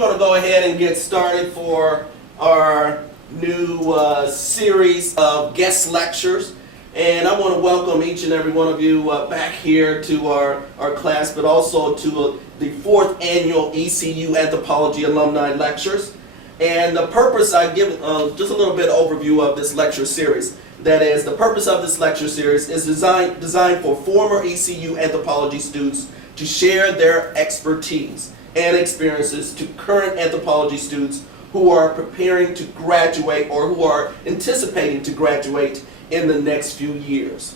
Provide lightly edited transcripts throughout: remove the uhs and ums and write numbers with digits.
going to go ahead and get started for our new series of guest lectures. And I want to welcome each and every one of you back here to our class, but also to the 4th annual ECU Anthropology Alumni Lectures. And the purpose, I give just a little bit overview of this lecture series. That is, the purpose of this lecture series is designed for former ECU anthropology students to share their expertise and experiences to current anthropology students who are preparing to graduate or who are anticipating to graduate in the next few years.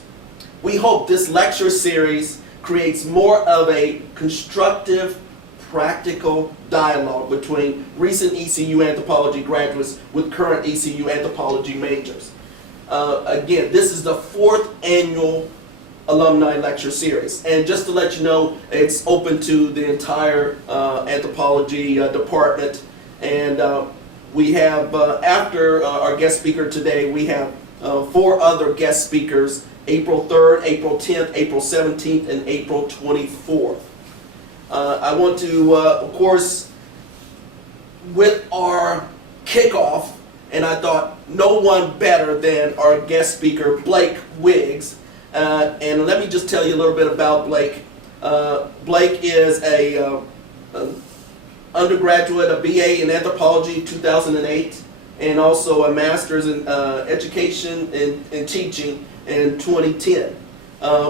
We hope this lecture series creates more of a constructive, practical dialogue between recent ECU anthropology graduates with current ECU anthropology majors. Again, this is the 4th annual alumni lecture series, and just to let you know, it's open to the entire anthropology department. And we have, after our guest speaker today, we have 4 other guest speakers: April 3rd, April 10th, April 17th, and April 24th. I want to, of course, with our kickoff, and I thought no one better than our guest speaker, Blake Wiggs. And let me just tell you a little bit about Blake. Blake is a undergraduate, a BA in Anthropology 2008, and also a Master's in Education and Teaching in 2010.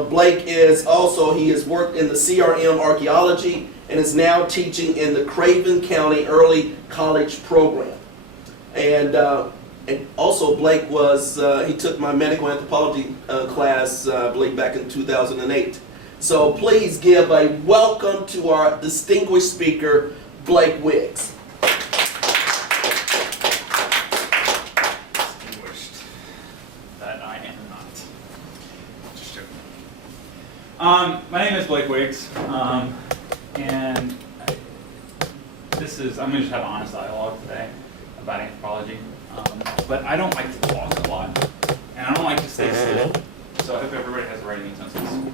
Blake is also, he has worked in the CRM Archaeology and is now teaching in the Craven County Early College Program. And also Blake was, he took my medical anthropology class, I believe back in 2008. So please give a welcome to our distinguished speaker, Blake Wiggs. Distinguished. That I am not. Just joking. My name is Blake Wiggs, and I'm going to just have an honest dialogue today about anthropology. But I don't like to talk a lot, and I don't like to stay still, so I hope everybody has the writing utensils.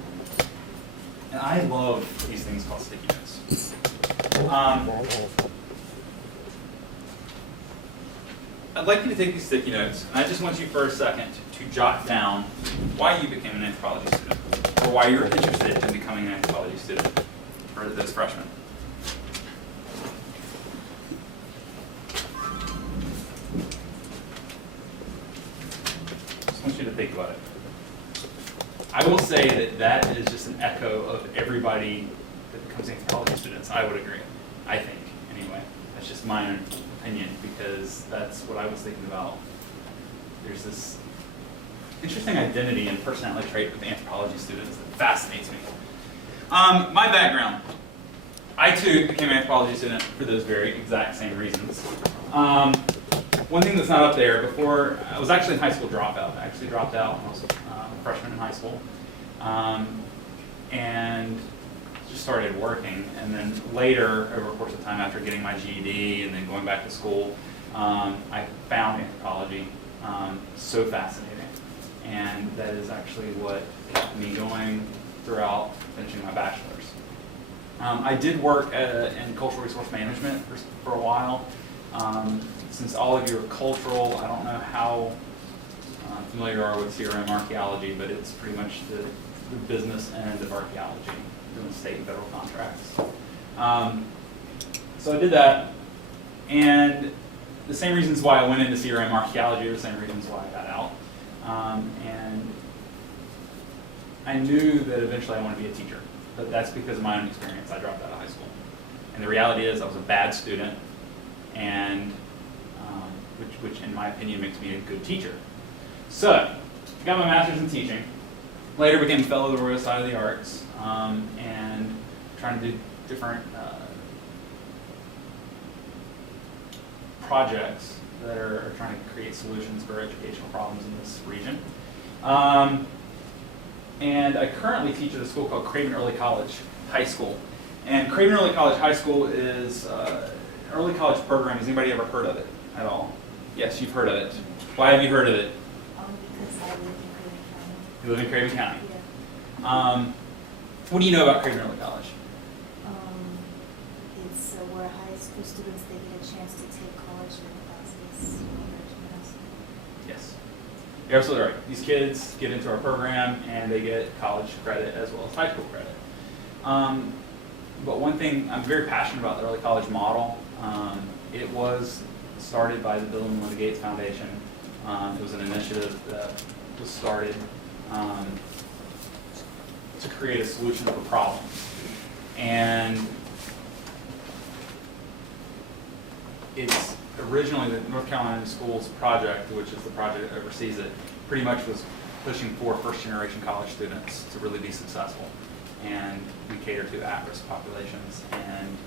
And I love these things called sticky notes. I'd like you to take these sticky notes, and I just want you for a second to jot down why you became an anthropology student, or why you're interested in becoming an anthropology student for those freshmen. I want you to think about it. I will say that that is just an echo of everybody that becomes anthropology students. I would agree. I think, anyway. That's just my own opinion, because that's what I was thinking about. There's this interesting identity and personality trait with anthropology students that fascinates me. My background. I too became an anthropology student for those very exact same reasons. One thing that's not up there, before, I was actually a high school dropout. I actually dropped out when I was a freshman in high school. And just started working. And then later, over the course of time, after getting my GED and then going back to school, I found anthropology so fascinating. And that is actually what kept me going throughout finishing my bachelor's. I did work in cultural resource management for a while. Since all of you are cultural, I don't know how familiar you are with CRM archaeology, but it's pretty much the business end of archaeology, doing state and federal contracts. So I did that, and the same reasons why I went into CRM archaeology are the same reasons why I got out. And I knew that eventually I wanted to be a teacher, but that's because of my own experience. I dropped out of high school. And the reality is I was a bad student, and which in my opinion makes me a good teacher. So, I got my master's in teaching, later became a fellow of the Royal Society of the Arts, and trying to do different projects that are trying to create solutions for educational problems in this region. And I currently teach at a school called Craven Early College High School. And Craven Early College High School is an early college program. Has anybody ever heard of it at all? Yes, you've heard of it. Why have you heard of it? Because I live in Craven County. You live in Craven County. Yeah. What do you know about Craven Early College? so where high school students, they get a chance to take college classes. Yes. You're absolutely right. These kids get into our program and they get college credit as well as high school credit. But one thing, I'm very passionate about the early college model. It was started by the Bill and Melinda Gates Foundation. It was an initiative that was started to create a solution to a problem. And it's originally the North Carolina Schools Project, which is the project that oversees it, pretty much was pushing for first-generation college students to really be successful. And we cater to at-risk populations and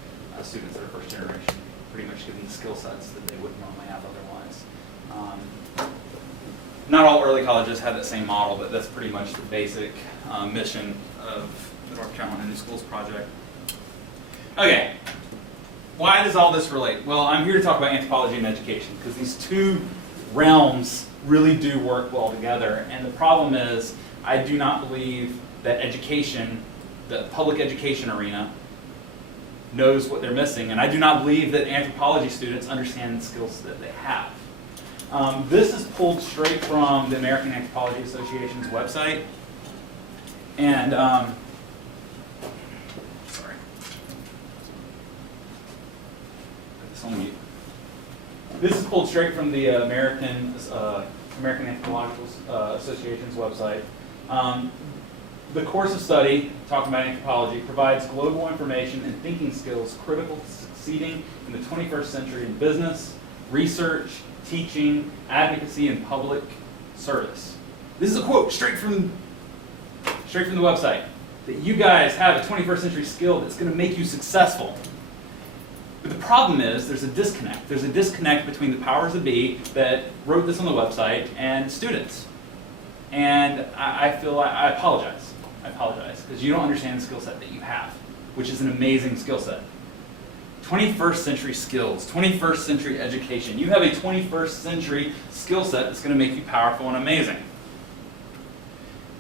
students that are first generation, pretty much give them the skill sets that they wouldn't normally have otherwise. Not all early colleges have that same model, but that's pretty much the basic mission of the North Carolina New Schools Project. Okay, why does all this relate? Well, I'm here to talk about anthropology and education because these two realms really do work well together. And the problem is, I do not believe that education, the public education arena, knows what they're missing. And I do not believe that anthropology students understand the skills that they have. This is pulled straight from the American Anthropology Association's website. And, sorry. Put this on mute. This is pulled straight from the American Anthropological Association's website. The course of study, talking about anthropology, provides global information and thinking skills critical to succeeding in the 21st century in business, research, teaching, advocacy, and public service. This is a quote straight from the website, that you guys have a 21st century skill that's going to make you successful. But the problem is there's a disconnect. There's a disconnect between the powers that be that wrote this on the website and students. And I feel like I apologize. I apologize because you don't understand the skill set that you have, which is an amazing skill set. 21st century skills, 21st century education. You have a 21st century skill set that's going to make you powerful and amazing.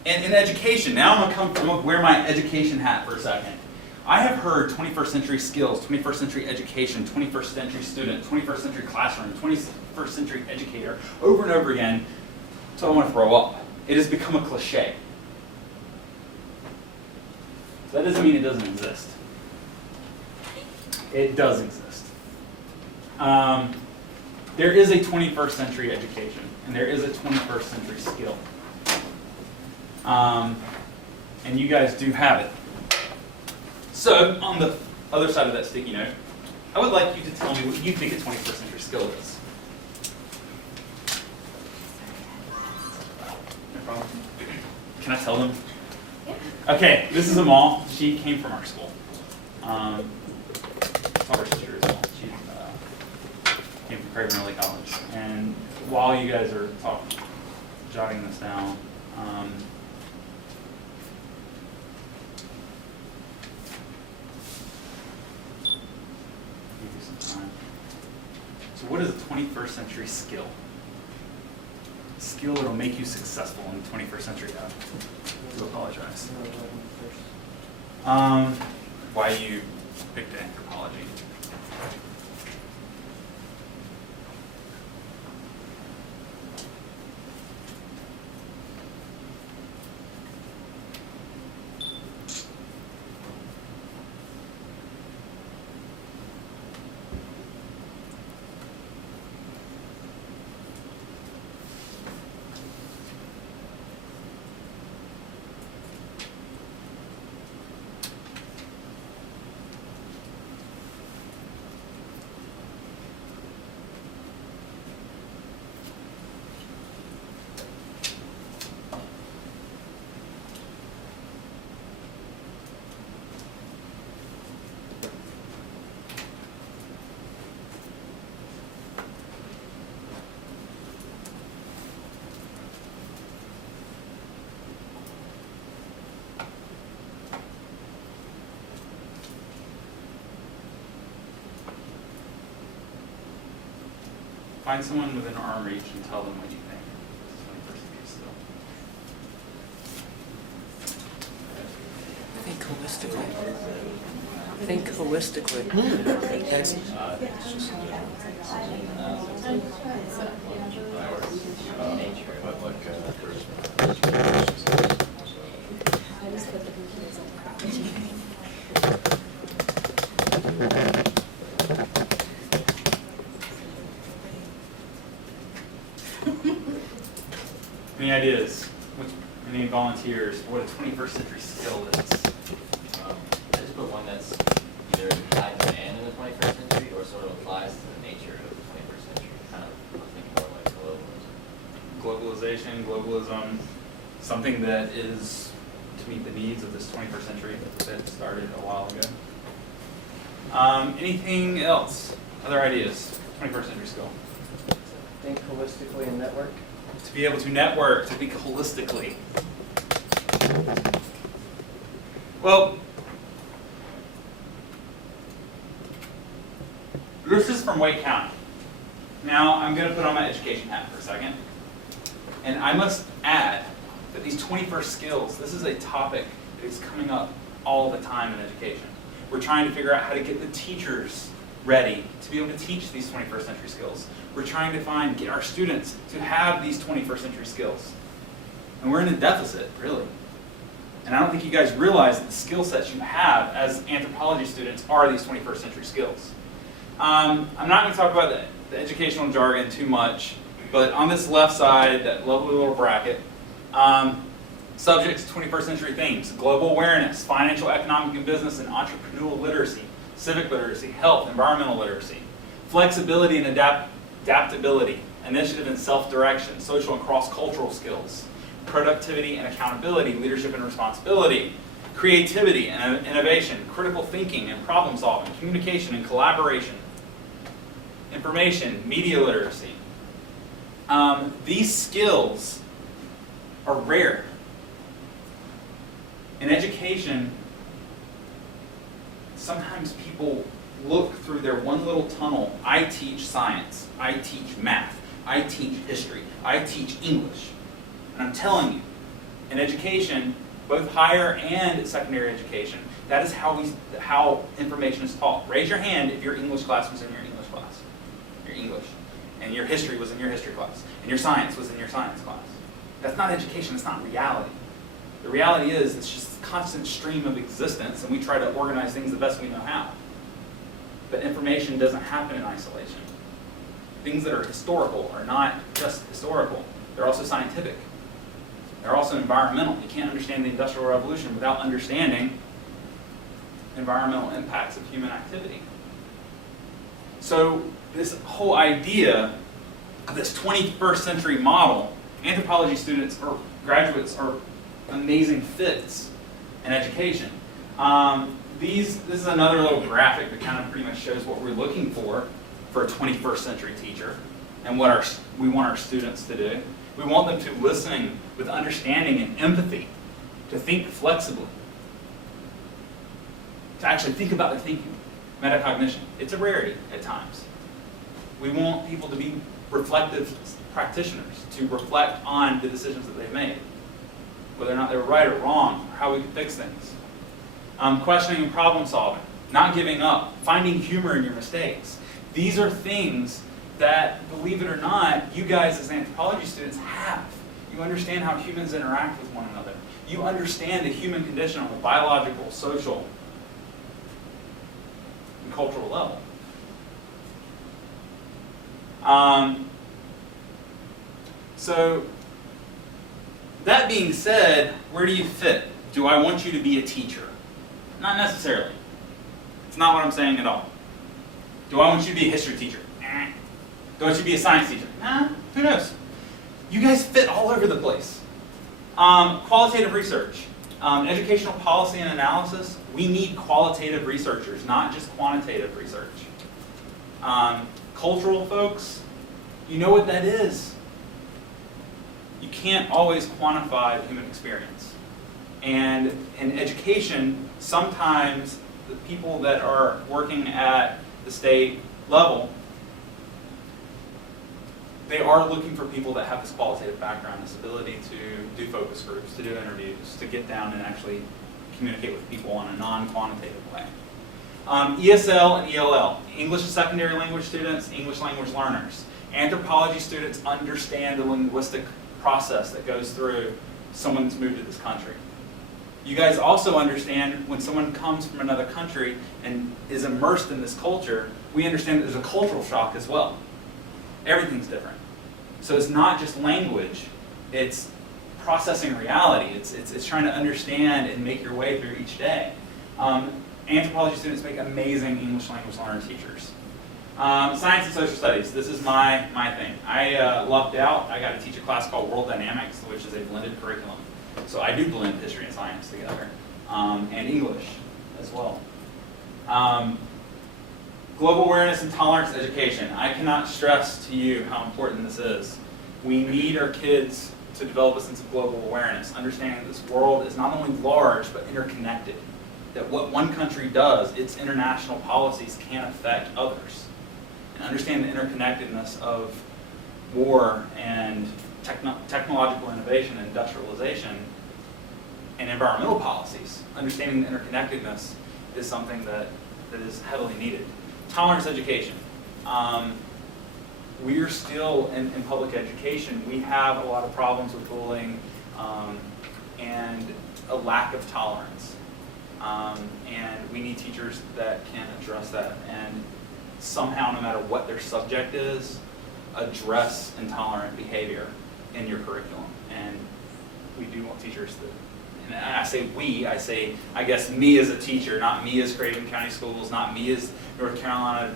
And in education, now I'm going to wear my education hat for a second. I have heard 21st century skills, 21st century education, 21st century student, 21st century classroom, 21st century educator over and over again until I want to throw up. It has become a cliche. That doesn't mean it doesn't exist. It does exist. There is a 21st century education, and there is a 21st century skill. And you guys do have it. So, on the other side of that sticky note, I would like you to tell me what you think a 21st century skill is. No problem. Can I tell them? Yeah. Okay, this is Amal. She came from our school. It's our sister as well. She came from Craven Early College. And while you guys are jotting this down, give you some time. So what is a 21st century skill? A skill that will make you successful in the 21st century. I do apologize. Why you picked anthropology? Find someone within arm reach and tell them what you think. This is 21st century skill. I think holistically. Think holistically. Any ideas? Any volunteers? What a 21st century skill is? I just put one that's either in high demand in the 21st century or sort of applies to the nature of the 21st century. Kind of thinking more like globalism. Globalism, something that is to meet the needs of this 21st century that started a while ago. Anything else? Other ideas? 21st century skill. Think holistically and network. To be able to network, to think holistically. Well, this is from Wake County. Now, I'm going to put on my education hat for a second. And I must add that these 21st skills, this is a topic that is coming up all the time in education. We're trying to figure out how to get the teachers ready to be able to teach these 21st century skills. We're trying to get our students to have these 21st century skills. And we're in a deficit, really. And I don't think you guys realize that the skill sets you have as anthropology students are these 21st century skills. I'm not going to talk about the educational jargon too much, but on this left side, that lovely little bracket, subjects, 21st century themes: global awareness, financial, economic, and business, and entrepreneurial literacy, civic literacy, health, environmental literacy, flexibility and adaptability, initiative and self-direction, social and cross-cultural skills, productivity and accountability, leadership and responsibility, creativity and innovation, critical thinking and problem solving, communication and collaboration, information, media literacy. These skills are rare. In education, sometimes people look through their one little tunnel. I teach science, I teach math, I teach history, I teach English. And I'm telling you, in education, both higher and secondary education, that is how information is taught. Raise your hand if your English class was in your English class, your English, and your history was in your history class, and your science was in your science class. That's not education, that's not reality. The reality is it's just a constant stream of existence, and we try to organize things the best we know how. But information doesn't happen in isolation. Things that are historical are not just historical, they're also scientific. They're also environmental. You can't understand the Industrial Revolution without understanding environmental impacts of human activity. So this whole idea of this 21st century model, anthropology students or graduates are amazing fits in education. This is another little graphic that kind of pretty much shows what we're looking for a 21st century teacher and what we want our students to do. We want them to listen with understanding and empathy, to think flexibly, to actually think about their thinking, metacognition. It's a rarity at times. We want people to be reflective practitioners, to reflect on the decisions that they've made, whether or not they were right or wrong, or how we can fix things. Questioning and problem solving, not giving up, finding humor in your mistakes. These are things that, believe it or not, you guys as anthropology students have. You understand how humans interact with one another. You understand the human condition on a biological, social, and cultural level. So, that being said, where do you fit? Do I want you to be a teacher? Not necessarily. It's not what I'm saying at all. Do I want you to be a history teacher? Do I want you to be a science teacher? Who knows? You guys fit all over the place. Qualitative research. Educational policy and analysis, we need qualitative researchers, not just quantitative research. Cultural folks, you know what that is. You can't always quantify the human experience. And in education, sometimes the people that are working at the state level, they are looking for people that have this qualitative background, this ability to do focus groups, to do interviews, to get down and actually communicate with people in a non-quantitative way. ESL and ELL, English as secondary language students, English language learners. Anthropology students understand the linguistic process that goes through someone that's moved to this country. You guys also understand when someone comes from another country and is immersed in this culture, we understand that there's a cultural shock as well. Everything's different. So it's not just language, it's processing reality. It's trying to understand and make your way through each day. Anthropology students make amazing English language learner teachers. Science and social studies, this is my thing. I lucked out, I got to teach a class called World Dynamics, which is a blended curriculum. So I do blend history and science together, and English as well. Global awareness and tolerance education. I cannot stress to you how important this is. We need our kids to develop a sense of global awareness, understanding that this world is not only large, but interconnected. That what one country does, its international policies can affect others. And understand the interconnectedness of war and technological innovation and industrialization and environmental policies. Understanding the interconnectedness is something that is heavily needed. Tolerance education. We are still in public education. We have a lot of problems with bullying and a lack of tolerance. And we need teachers that can address that and somehow, no matter what their subject is, address intolerant behavior in your curriculum. And we do want teachers that, and I say we, I guess me as a teacher, not me as Craven County Schools, not me as North Carolina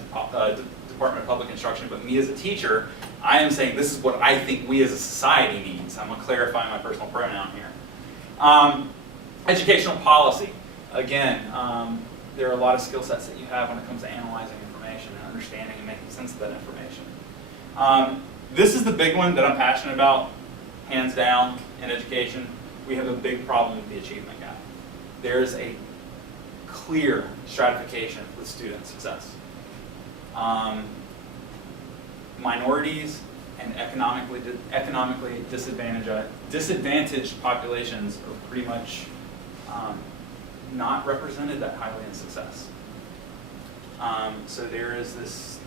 Department of Public Instruction, but me as a teacher, I am saying this is what I think we as a society needs. I'm going to clarify my personal pronoun here. Educational policy. Again, there are a lot of skill sets that you have when it comes to analyzing information and understanding and making sense of that information. This is the big one that I'm passionate about, hands down, in education. We have a big problem with the achievement gap. There's a clear stratification with student success. Minorities and economically disadvantaged populations are pretty much not represented that highly in success. So there is this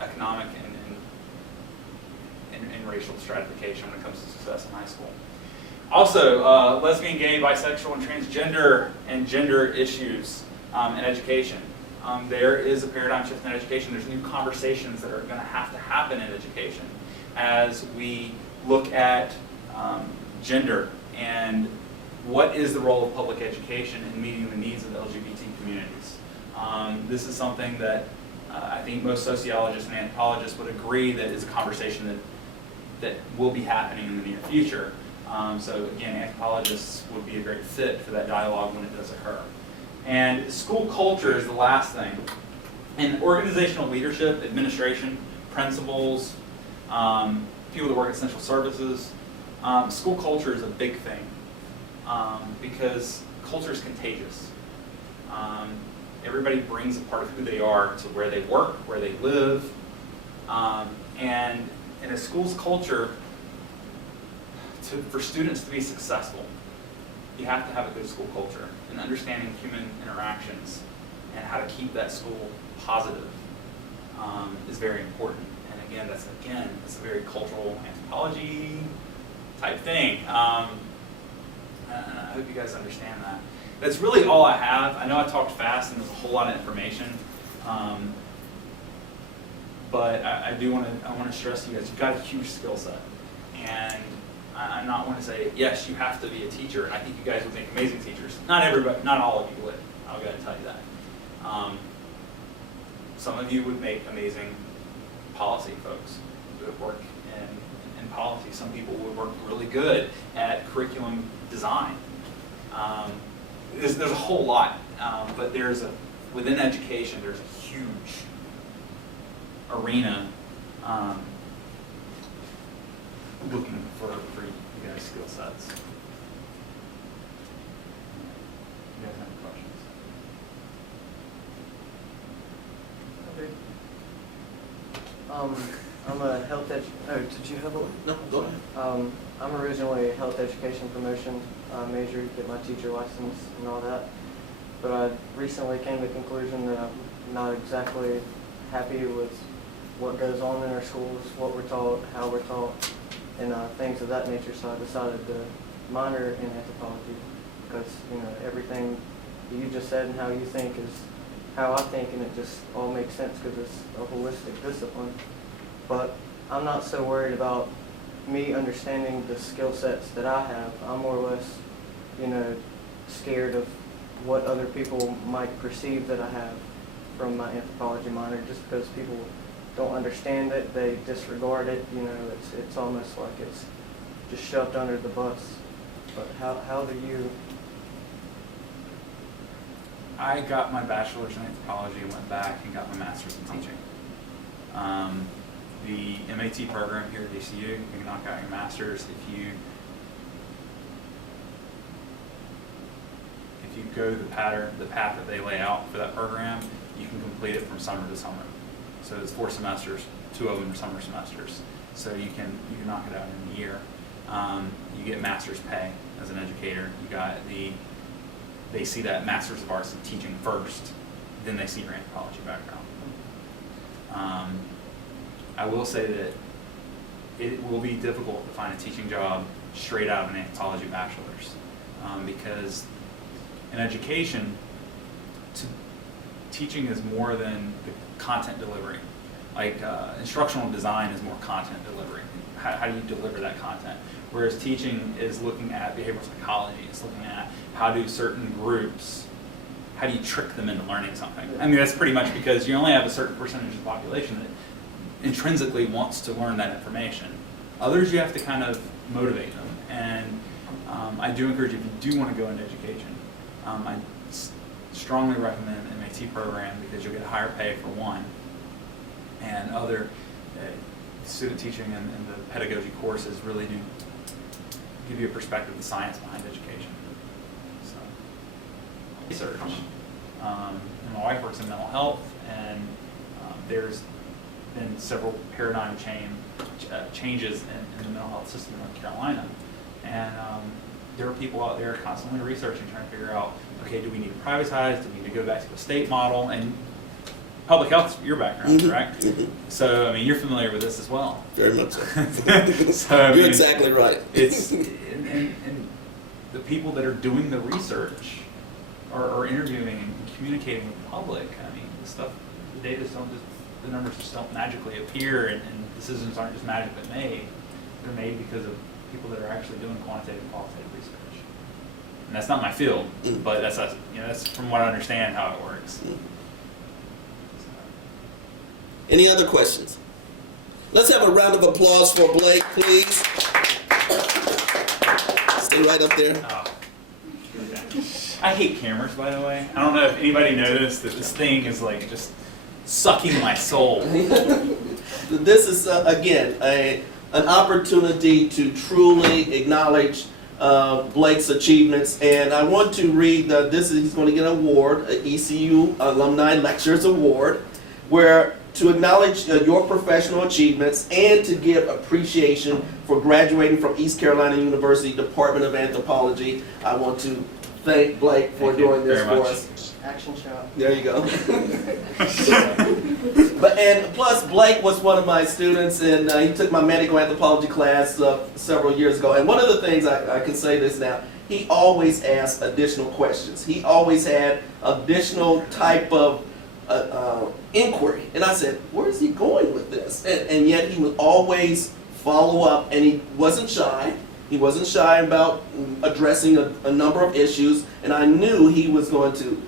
economic and racial stratification when it comes to success in high school. Also, lesbian, gay, bisexual, and transgender and gender issues in education. There is a paradigm shift in education. There's new conversations that are going to happen in education as we look at gender and what is the role of public education in meeting the needs of the LGBT communities. This is something that I think most sociologists and anthropologists would agree that is a conversation that will be happening in the near future. So again, anthropologists would be a great fit for that dialogue when it does occur. And school culture is the last thing. And organizational leadership, administration, principals, people that work at central services, school culture is a big thing because culture is contagious. Everybody brings a part of who they are to where they work, where they live, and in a school's culture, for students to be successful, you have to have a good school culture and understanding human interactions and how to keep that school positive is very important. And again, that's a very cultural anthropology type thing. I hope you guys understand that. That's really all I have. I know I talked fast and there's a whole lot of information, but I want to stress to you guys, you've got a huge skill set, and I'm not want to say yes, you have to be a teacher. And I think you guys would make amazing teachers. Not everybody, not all of you would. I've got to tell you that. Some of you would make amazing policy folks who would work in policy. Some people would work really good at curriculum design. There's a whole lot, but within education, there's a huge arena looking for you guys' skill sets. You guys have any questions? Okay. I'm a health did you have a? No, go ahead. I'm originally a health education promotion major, get my teacher license and all that. but I recently came to the conclusion that I'm not exactly happy with what goes on in our schools, what we're taught, how we're taught, and things of that nature. So I decided to minor in anthropology because, you know, everything you just said and how you think is how I think, and it just all makes sense because it's a holistic discipline. But I'm not so worried about me understanding the skill sets that I have. I'm more or less, you know, scared of what other people might perceive that I have from my anthropology minor, just because people don't understand it, they disregard it, you know, it's almost like it's just shoved under the bus. But how do you? I got my bachelor's in anthropology, went back and got my master's in teaching. The MAT program here at ECU, you can knock out your master's if you go the path that they lay out for that program. You can complete it from summer to summer. So it's 4 semesters, 2 of them are summer semesters. So you can knock it out in a year. You get master's pay as an educator. They see that Master's of Arts in teaching first, then they see your anthropology background. I will say that it will be difficult to find a teaching job straight out of an anthropology bachelor's because in education, teaching is more than the content delivery. Like instructional design is more content delivery. How do you deliver that content? Whereas teaching is looking at behavioral psychology, it's looking at how do certain groups, how do you trick them into learning something? I mean, that's pretty much because you only have a certain percentage of the population that intrinsically wants to learn that information. Others, you have to kind of motivate them. And I do encourage, if you do want to go into education, I strongly recommend an MAT program because you'll get higher pay for one, and other student teaching and the pedagogy courses really do give you a perspective of the science behind education. So, research. And my wife works in mental health, and there's been several paradigm changes in the mental health system in North Carolina, and there are people out there constantly researching, trying to figure out, okay, do we need to privatize? Do we need to go back to a state model? And public health is your background, correct? So, I mean, you're familiar with this as well. Very much so. So, I mean, You're exactly right. It's and the people that are doing the research are interviewing and communicating with the public. I mean, the data don't just, the numbers just don't magically appear, and decisions aren't just magically made. They're made because of people that are actually doing quantitative and qualitative research. And that's not my field, but that's from what I understand how it works. Any other questions? Let's have a round of applause for Blake, please. Stay right up there. Oh. I hate cameras, by the way. I don't know if anybody noticed that this thing is like just sucking my soul. This is, again, an opportunity to truly acknowledge Blake's achievements, and I want to read, he's going to get an award, an ECU Alumni Lectures Award, where to acknowledge your professional achievements and to give appreciation for graduating from East Carolina University Department of Anthropology. I want to thank Blake for doing this for us. Action shot. There you go. And plus, Blake was one of my students, and he took my medical anthropology class several years ago. And one of the things, I can say this now, he always asked additional questions. He always had additional type of inquiry. And I said, where is he going with this? And yet he would always follow up, and he wasn't shy. He wasn't shy about addressing a number of issues, and I knew he was going to,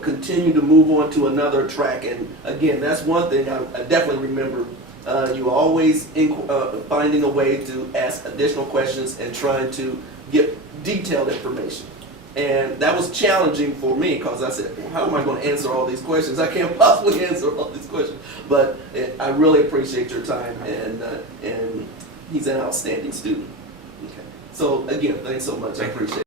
continue to move on to another track. And again, that's one thing I definitely remember. You always finding a way to ask additional questions and trying to get detailed information. And that was challenging for me because I said, well, how am I going to answer all these questions? I can't possibly answer all these questions. But I really appreciate your time, and he's an outstanding student. Okay. So again, thanks so much. I appreciate it.